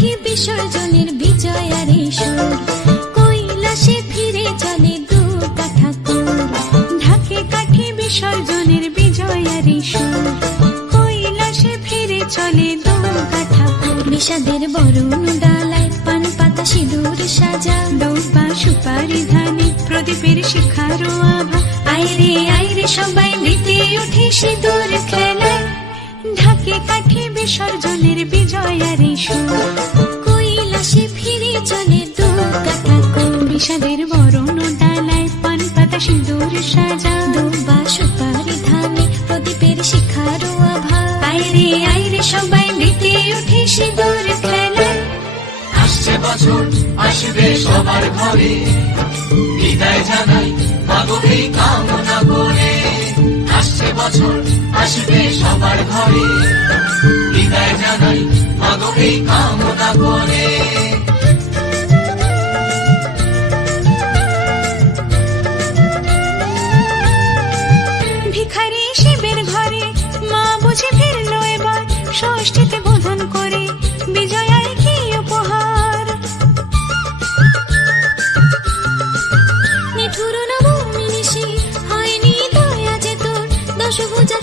কাঠি বিসর্জনের বিজয়ারে সুর, কৈলাসে ফিরে চলে দু কাঠা কুর। ঢাকে কাঠি বিসর্জনের বিজয়ারে সুর, কৈলাসে ফিরে চলে দু কাঠা কুর। বিষাদের বরণ ডালায় পান পাতা সিঁদুর সাজা, দৌবা সুপারি ধানে প্রদীপের শিখারো আভা। আইরে সবাই মেতে উঠে সিঁদুর খেলায়, ঢাকে কাঠি বিসর্জনের বিজয়ারে সুর, কৈলাসে ফিরে চলে দু কাঠা কুর। বিষাদের বরণ ডালায় পান পাতা সিঁদুর সাজা, দৌবা সুপারি ধানে প্রদীপের শিখারো আভা। আইরে সবাই মেতে উঠে সিঁদুর খেলায়। আসছে বছর আসবে সবার ঘরে, বিদায় জানাই মাগো এই কামনা করে। আসছে বছর আসবে সবার ঘরে, বিদায় জানাই মাগো এই কামনা করে। ভিখারি শিবের ঘরে মা বুঝে ফিরল এবার, ষষ্ঠীতে বোধন করে বিজয়ায় কি উপহার। নিঠুর নবমী নিশি হয়নি দয়া যে তোর, দশভুজা